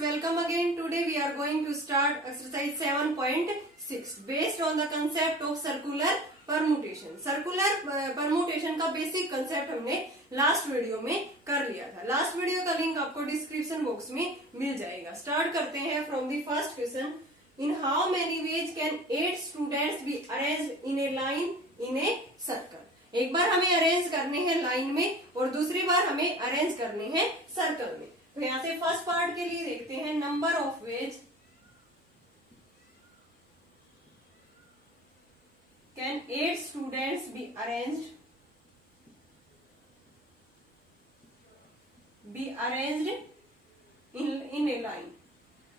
welcome again. Today we are going to start exercise 7.6 based on the concept of circular permutation. Circular permutation का basic concept हमने last video में कर लिया था. Last video का link आपको description box में मिल जाएगा. स्टार्ट करते हैं from the first question. In how many ways can 8 students be arranged in a line in a circle? एक बार हमें अरेंज करने हैं लाइन में और दूसरी बार हमें अरेंज करने हैं सर्कल में. तो यहां से फर्स्ट पार्ट के लिए देखते हैं. Number of veg can 8 students B arranged in A line.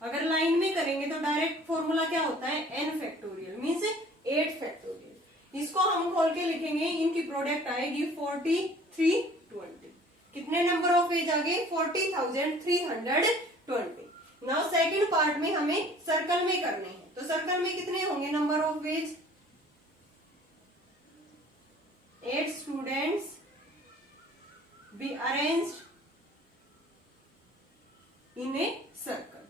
अगर लाइन में करेंगे तो डायरेक्ट फॉर्मूला क्या होता है? n factorial means 8 factorial. इसको हम खोल के लिखेंगे. इनकी प्रोडक्ट आएगी 4320. कितने नंबर ऑफ वेज आ गए? 40,320. नाउ सेकंड पार्ट में हमें सर्कल में करने हैं. तो सर्कल में कितने होंगे number of veg? 8 students B arranged in a circle.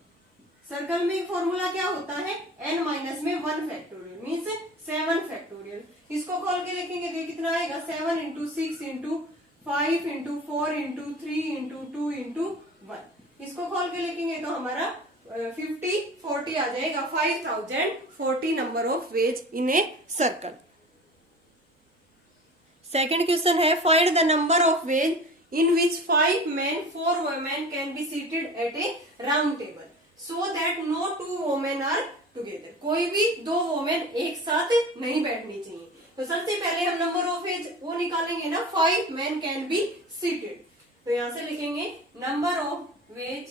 Circle में फॉर्मूला क्या होता है? n माइनस में 1 फैक्टोरियल मीन्स 7 फैक्टोरियल. इसको खोल के लिखेंगे तो कितना आएगा? 7 into 6 into 5 into 4 into 3 into 2 into 1. इसको खोल के लिखेंगे तो हमारा 40 आ जाएगा. 5040 number of ways in a circle. Second question है find the number of ways in which 5 men 4 women can be seated at a round table so that no 2 women are together. कोई भी 2 वोमेन एक साथ नहीं बैठनी चाहिए. तो सबसे पहले हम नंबर ऑफ वेज वो निकालेंगे ना. 5 men can be seated. तो यहां से लिखेंगे number of ways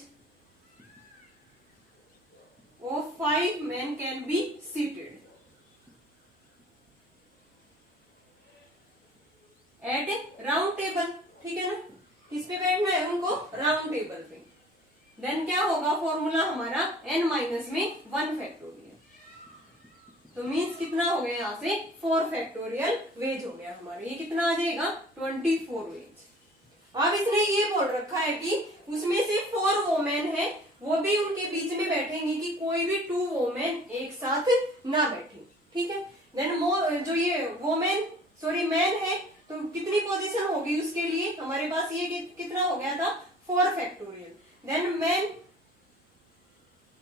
of 5 men can be seated at a round table. ठीक है ना. किस पे बैठना है उनको? राउंड टेबल पे. देन क्या होगा फॉर्मूला हमारा? n माइनस में 1 फैक्टोरियल. तो मीन्स कितना हो गया यहां से? 4 फैक्टोरियल वेज हो गया हमारा. ये कितना आ जाएगा? 24 वेज. अब इसने ये बोल रखा है कि उसमें से 4 वोमेन है वो भी उनके बीच में बैठेंगी कि कोई भी 2 वोमेन एक साथ ना बैठे. ठीक है. देन जो ये वोमेन मैन है तो कितनी पोजीशन होगी उसके लिए? हमारे पास ये कितना हो गया था? 4 फैक्टोरियल. देन मैन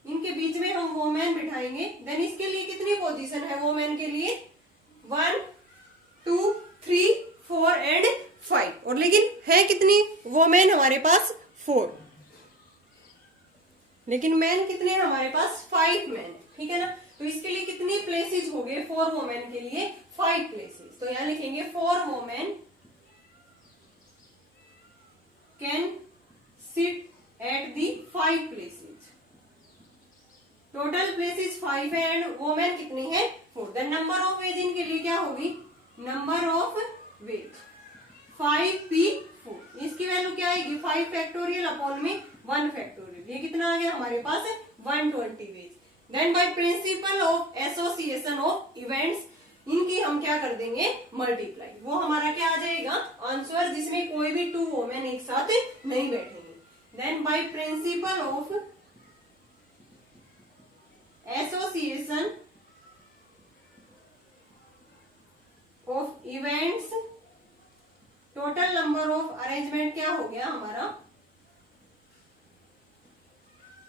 इनके बीच में हम वोमेन बिठाएंगे. देन इसके लिए कितनी पोजीशन है वोमेन के लिए? 1 2 3 4 एंड 5. और लेकिन है कितनी वोमेन हमारे पास? 4. लेकिन मैन कितने हमारे पास? 5 मैन. ठीक है ना. तो इसके लिए कितनी प्लेसेस हो गए 4 वोमेन के लिए? 5 प्लेसेस. तो यहां लिखेंगे 4 women can sit at the 5 places. Total places 5 है एंड वोमेन कितनी है? 4. द नंबर ऑफ वेज इनके लिए क्या होगी? Number of veg 5p4. इसकी वैल्यू क्या आएगी? 5 फैक्टोरियल अपॉन में 1 फैक्टोरियल. ये कितना आ गया हमारे पास? 120 ways. Then by principle of association of events इनकी हम क्या कर देंगे? मल्टीप्लाई. वो हमारा क्या आ जाएगा? आंसर जिसमें कोई भी 2 वोमेन एक साथ नहीं बैठेंगे. Then by principle of association of events total number of arrangement क्या हो गया हमारा?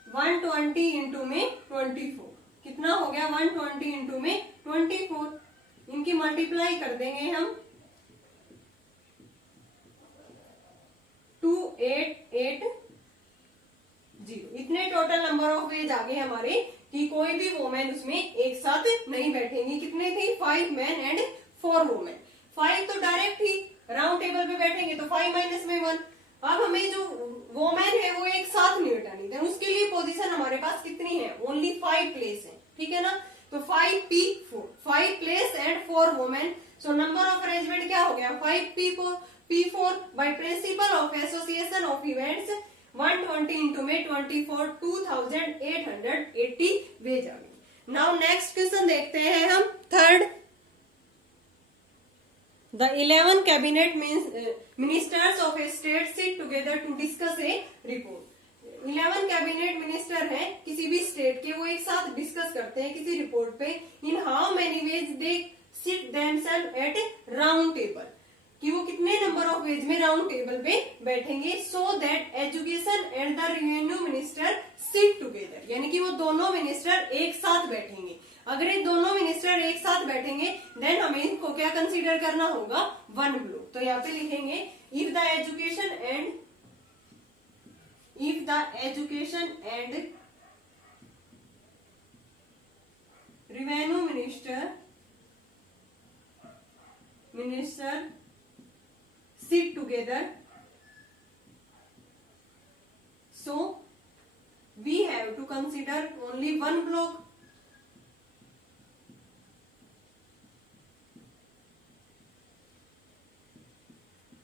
120 इंटू में 24. कितना हो गया? 120 इंटू में 24. इनकी मल्टीप्लाई कर देंगे हम 2880. इतने टोटल नंबर ऑफ वेज आ गए हमारे कि कोई भी वोमेन उसमें एक साथ नहीं बैठेंगी. कितने थे? 5 मैन एंड 4 वोमेन. 5 तो डायरेक्ट ही राउंड टेबल पे बैठेंगे तो 5 माइनस में 1. अब हमें जो वोमेन है वो एक साथ नहीं बैठानी. देन उसके लिए पोजीशन हमारे पास कितनी है? ओनली 5 प्लेस है. ठीक है ना. तो 5p4 5 place and 4 women. So number of arrangement क्या हो गया? 5p4 by principle of association of events 120 into में 24 2880 वेज आ गई. नाउ नेक्स्ट क्वेश्चन देखते हैं हम. Third. The 11 cabinet ministers of a state sit together to discuss a report. 11 cabinet minister हैं किसी भी स्टेट के, वो एक साथ डिस्कस करते हैं किसी रिपोर्ट पे, in how many ways they sit themselves at round table, कि वो कितने नंबर ऑफ वेज में राउंड टेबल पे बैठेंगे, so that education and the revenue minister sit together, यानी कि वो दोनों मिनिस्टर एक साथ बैठेंगे। अगर ये दोनों मिनिस्टर एक साथ बैठेंगे देन हमें इनको क्या कंसीडर करना होगा, वन ब्लॉक। तो यहाँ पे लिखेंगे if the education and revenue minister sit together, so we have to consider only one block.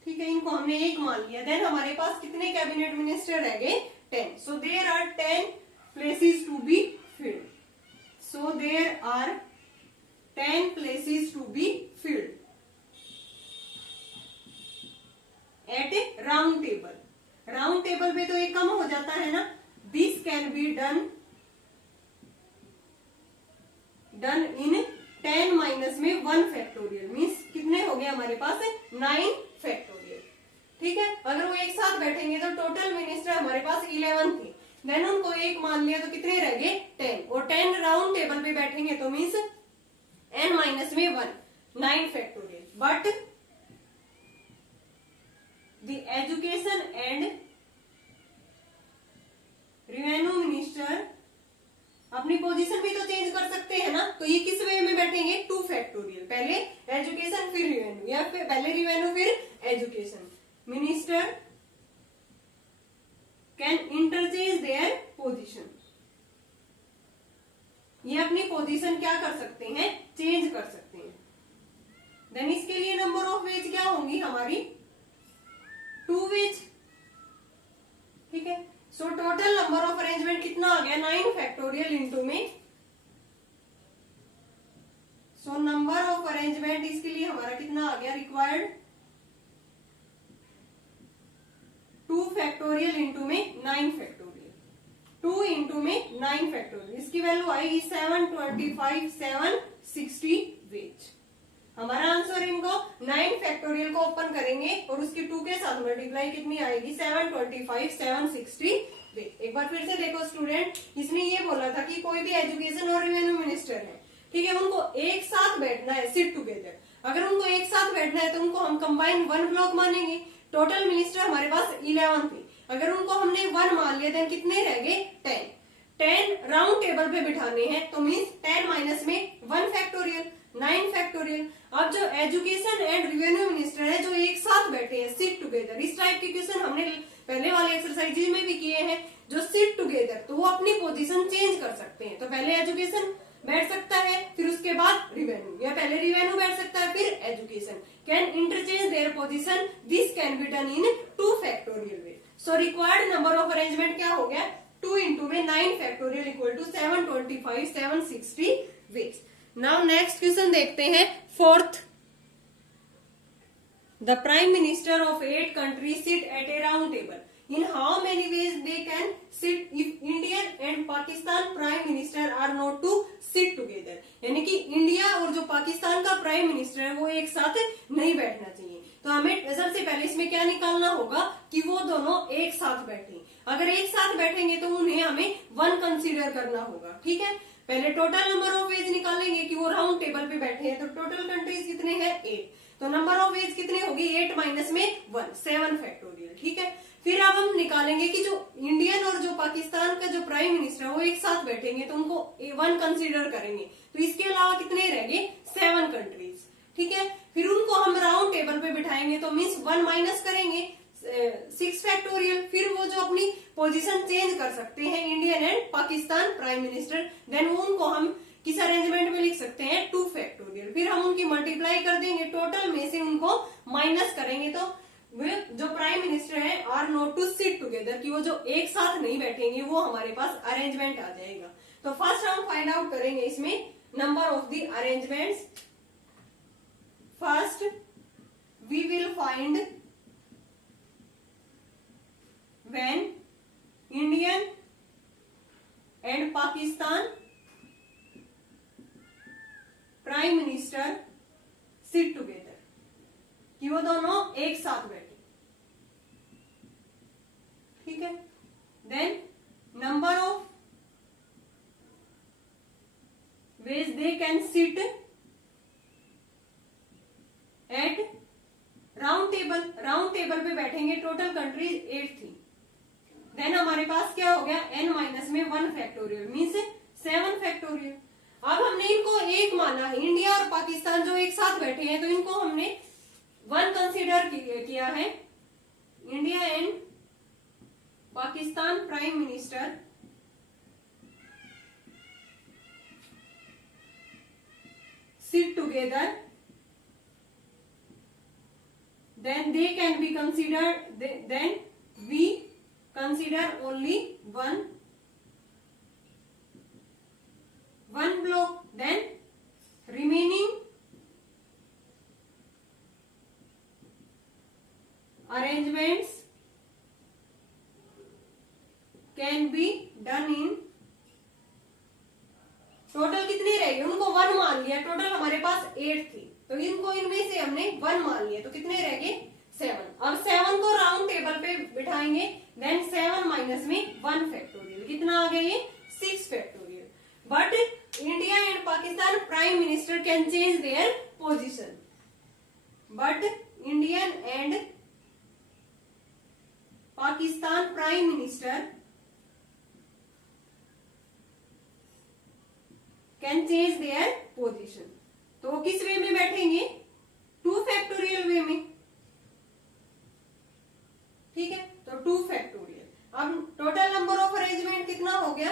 ठीक है, इनको हमने एक मान लिया। देन हमारे पास कितने कैबिनेट मिनिस्टर रह गए, 10। So there are 10 places to be filled. So there are 10 places to be filled at a round table. Round table पे तो एक कम हो जाता है ना। This can be done in 10 minus में 1 फैक्टोरियल, मीन्स कितने हो गए हमारे पास, 9 फैक्टोरियल। ठीक है, अगर वो एक साथ बैठेंगे तो टोटल मिनिस्टर हमारे पास 11 थे, देन उनको एक मान लिया तो कितने रह गए, 10, और 10 राउंड टेबल पे बैठेंगे तो मीन्स n माइनस में 1, 9 factorial. But the education and revenue minister अपनी पोजीशन भी तो चेंज कर सकते हैं ना। तो ये किस वे में बैठेंगे, 2 फैक्टोरियल, पहले एजुकेशन फिर रिवेन्यू, या फिर पहले रिवेन्यू फिर education. Minister can interchange their position, ये अपनी पोजीशन क्या कर सकते हैं, चेंज कर सकते हैं। देन इसके लिए नंबर ऑफ वेज क्या होंगी हमारी, 2 वेज। ठीक है, so total number of arrangement कितना आ गया, 9 फैक्टोरियल इंटू में। सो नंबर ऑफ अरेंजमेंट इसके लिए हमारा कितना आ गया, रिक्वायर्ड 2 फैक्टोरियल इंटू में 9 फैक्टोरियल, 2 इंटू में 9 फैक्टोरियल, इसकी वैल्यू आएगी 725, 760 वेज। हमारा आंसर इनको 9 फैक्टोरियल को ओपन करेंगे और उसकी 2 के साथ मल्टीप्लाई कितनी आएगी, 725, 760 वेज। एक बार फिर से देखो स्टूडेंट, इसने ये बोला था कि कोई भी एजुकेशन और रेवेन्यू मिनिस्टर है, ठीक है, उनको एक साथ बैठना है, सिट टुगेदर। अगर उनको एक साथ बैठना है तो उनको हम कंबाइन 1 ब्लॉक मानेंगे। टोटल मिनिस्टर हमारे पास 11 थे, अगर उनको हमने 1 मान लिया देन कितने रह गए, 10 राउंड टेबल पे बिठाने हैं तो मीन्स 10 माइनस में 1 फैक्टोरियल, 9 फैक्टोरियल। अब जो एजुकेशन एंड रेवेन्यू मिनिस्टर है जो एक साथ बैठे हैं, सिट टुगेदर, इस टाइप के क्वेश्चन हमने पहले वाले एक्सरसाइजेज में भी किए हैं। जो सिट टुगेदर, तो वो अपनी पोजीशन चेंज कर सकते हैं। तो पहले एजुकेशन बैठ सकता है, फिर उसके बाद रिवेन्यू, या पहले रिवेन्यू बैठ सकता है फिर education. Can interchange their position, this can be done in 2 factorial ways. So required number of arrangement क्या हो गया, 2 इंटू में 9 factorial equal to 725, 760 ways. Now next question देखते हैं, 4th। The prime minister of 8 country sit at a round table, in how many ways they can sit if Indian and Pakistan prime minister are not to sit together. यानी कि India और जो पाकिस्तान का prime minister है वो एक साथ नहीं बैठना चाहिए। तो हमें सबसे पहले इसमें क्या निकालना होगा कि वो दोनों एक साथ बैठे। अगर एक साथ बैठेंगे तो उन्हें हमें 1 कंसीडर करना होगा। ठीक है, पहले टोटल नंबर ऑफ वेज निकालेंगे कि वो राउंड टेबल पे बैठे हैं। तो टोटल कंट्रीज कितने हैं, 8, तो नंबर ऑफ वेज कितने होगी, 8 माइनस में 1, 7 फैक्टोरियल। ठीक है, फिर अब हम निकालेंगे कि जो इंडियन और जो पाकिस्तान का जो प्राइम मिनिस्टर है वो एक साथ बैठेंगे तो उनको 1 कंसीडर करेंगे। तो इसके अलावा कितने रह गए, 7 कंट्रीज। ठीक है, फिर उनको हम राउंड टेबल पे बिठाएंगे तो मीन्स 1 माइनस करेंगे, 6 फैक्टोरियल। फिर वो जो अपनी पोजीशन चेंज कर सकते हैं, Indian and Pakistan prime minister, then उनको हम किस अरेंजमेंट में लिख सकते हैं, 2 फैक्टोरियल। फिर हम उनकी मल्टीप्लाई कर देंगे, टोटल में से उनको माइनस करेंगे तो जो प्राइम मिनिस्टर है are not to sit together, कि वो जो एक साथ नहीं बैठेंगे, वो हमारे पास अरेंजमेंट आ जाएगा। तो फर्स्ट हम फाइंड आउट करेंगे इसमें number of the arrangements. First we will find when Indian and Pakistan prime minister sit together, कि वो दोनों एक साथ बैठे, ठीक है। Then number of ways they can sit at round table, round table पे बैठेंगे, टोटल कंट्रीज 8 थी। देन हमारे पास क्या हो गया, n माइनस में 1 फैक्टोरियल मीन्स 7 फैक्टोरियल। अब हमने इनको एक माना है, इंडिया और पाकिस्तान जो एक साथ बैठे हैं, तो इनको हमने 1 कंसीडर किया है। India and Pakistan prime minister sit together, then they can be considered, then we consider only one block, then remaining arrangements can be done in, total कितने रह गए, उनको 1 मान लिया, टोटल हमारे पास 8 थी, तो इनको इनमें से हमने 1 मान लिया, तो कितने रह गए 7। अब 7 को राउंड टेबल पे बिठाएंगे, देन 7 माइनस में 1 फैक्टोरियल, कितना आ गया ये 6 factorial. But India and Pakistan prime minister can change their position, but Indian and Pakistan prime minister can change their position. तो किस वे में बैठेंगे, 2 फैक्टोरियल वे में, ठीक है, तो 2 फैक्टोरियल। अब टोटल नंबर ऑफ अरेंजमेंट कितना हो गया,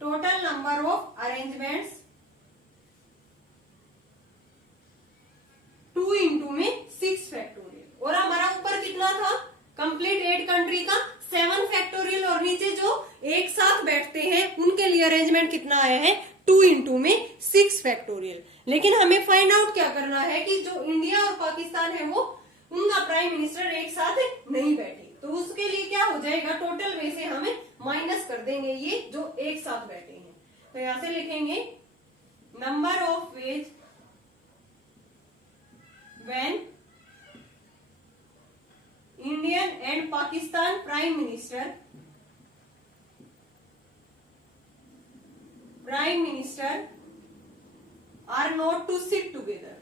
total number of arrangements 2 into में 6 फैक्टोरियल, और हमारा ऊपर कितना था कंप्लीट 8 कंट्री का 7 फैक्टोरियल, और नीचे जो एक साथ बैठते हैं उनके लिए अरेंजमेंट कितना आया है 2 इंटू में 6 फैक्टोरियल। लेकिन हमें फाइंड आउट क्या करना है कि जो इंडिया और पाकिस्तान है वो उनका प्राइम मिनिस्टर एक साथ नहीं बैठे, तो उसके लिए क्या हो जाएगा, टोटल वे से हमें माइनस कर देंगे ये जो एक साथ बैठे हैं। तो यहां से लिखेंगे number of ways when Indian and Pakistan prime minister are not to sit together,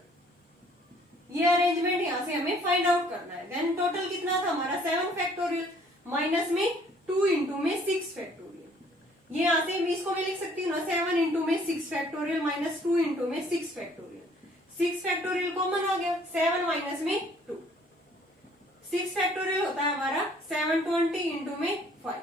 ये अरेंजमेंट यहां से हमें फाइंड आउट करना है। देन टोटल कितना था हमारा 7 फैक्टोरियल, माइनस में 2 इंटू में 6 फैक्टोरियल। ये यहां से इसको मैं लिख सकती हूँ ना, 7 इंटू में 6 फैक्टोरियल माइनस 2 इंटू में 6 फैक्टोरियल। 6 फैक्टोरियल कॉमन आ गया, 7 माइनस में 2, 6 फैक्टोरियल होता है हमारा 720 इंटू में 5,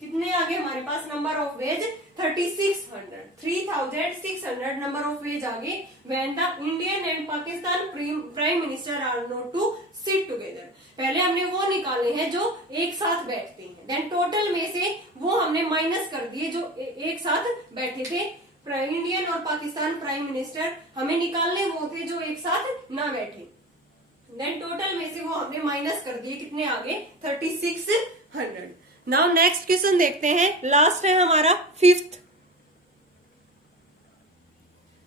कितने आ गए हमारे पास number of ways 3600 number of ways आ गए when the Indian and Pakistan prime minister are not to sit together. पहले हमने वो निकाले हैं जो एक साथ बैठते हैं, देन टोटल में से वो हमने माइनस कर दिए जो एक साथ बैठे थे। इंडियन और पाकिस्तान प्राइम मिनिस्टर हमें निकालने वो थे जो एक साथ ना बैठे, देन टोटल में से वो हमने माइनस कर दिए, कितने आ गए 3600। नाउ नेक्स्ट क्वेश्चन देखते हैं, लास्ट है हमारा 5th।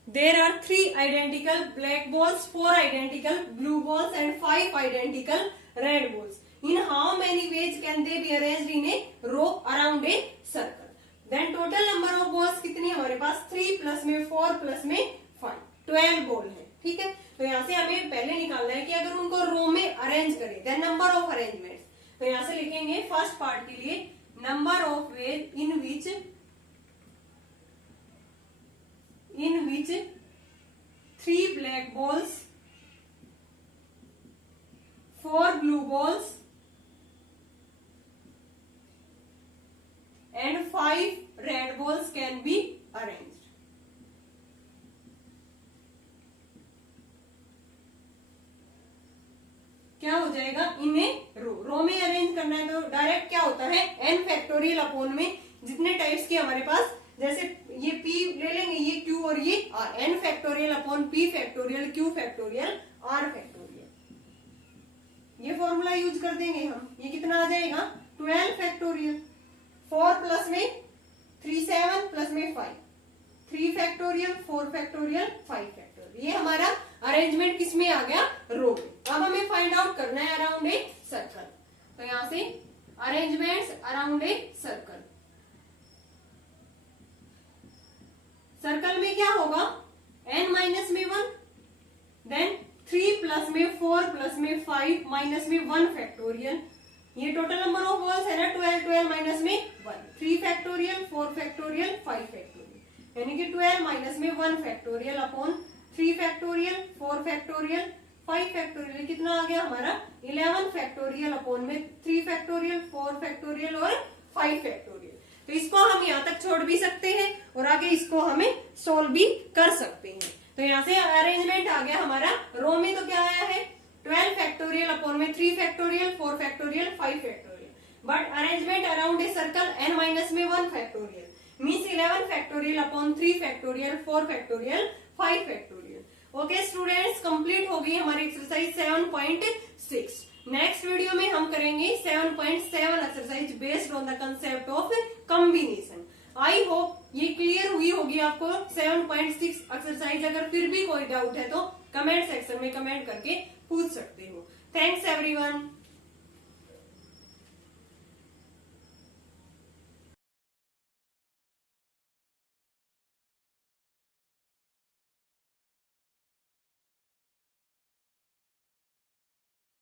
There are 3 identical black balls, 4 identical blue balls and 5 identical red balls. In how many ways can they be arranged in a row around a circle. Then total number of balls कितनी हमारे पास 3 plus में 4 plus में 5, 12 ball है, ठीक है। तो यहां से हमें पहले निकालना है कि अगर उनको रो में अरेंज करें, देन नंबर ऑफ अरेंजमेंट। तो यहां से लिखेंगे फर्स्ट पार्ट के लिए number of ways in which 3 black balls, 4 blue balls and 5 red balls can be arranged. क्या हो जाएगा इन ए रो में अरेंज करना है, तो डायरेक्ट क्या होता है n फैक्टोरियल अपॉन में जितने टाइप्स की हमारे पास, जैसे ये p ले लेंगे, ये q और ये r, n factorial upon p factorial q factorial r factorial, ये फॉर्मूला यूज कर देंगे हम। ये कितना आ जाएगा 12 फैक्टोरियल, 4 प्लस में 3 7 प्लस में 5, 3 फैक्टोरियल, 4 फैक्टोरियल, 5 फैक्टोरियल। ये हमारा अरेंजमेंट किसमें आ गया, रो में। अब हमें फाइंड आउट करना है अराउंड ए सर्कल। तो यहां से arrangements around a circle, circle में क्या होगा, n माइनस में 1, देन 3 प्लस में 4 प्लस में 5 माइनस में 1 फैक्टोरियल। ये टोटल नंबर ऑफ वॉल्स है ना 12, 12 माइनस में 1, 3 फैक्टोरियल, 4 फैक्टोरियल, 5 फैक्टोरियल, यानी कि 12 माइनस में 1 factorial upon 3 factorial, 4 factorial, 5 factorial. कितना आ गया हमारा 11 फैक्टोरियल अपॉन में 3 फैक्टोरियल, 4 फैक्टोरियल और 5 फैक्टोरियल। तो इसको हम यहाँ तक छोड़ भी सकते हैं और आगे इसको हमें सोल्व भी कर सकते हैं। तो यहाँ से अरेंजमेंट आ गया हमारा, रो में तो क्या आया है 12 फैक्टोरियल अपॉन में 3 factorial, 4 factorial, 5 factorial, but arrangement around a circle n minus में 1 factorial means 11 factorial upon 3 factorial, 4 factorial, 5 factorial. Okay students, complete हो गई हमारी एक्सरसाइज 7.6। नेक्स्ट वीडियो में हम करेंगे 7.7 exercise based on the concept of combination. I hope ये clear हुई होगी आपको 7.6 एक्सरसाइज। अगर फिर भी कोई डाउट है तो कमेंट सेक्शन में कमेंट करके पूछ सकते हो। Thanks everyone.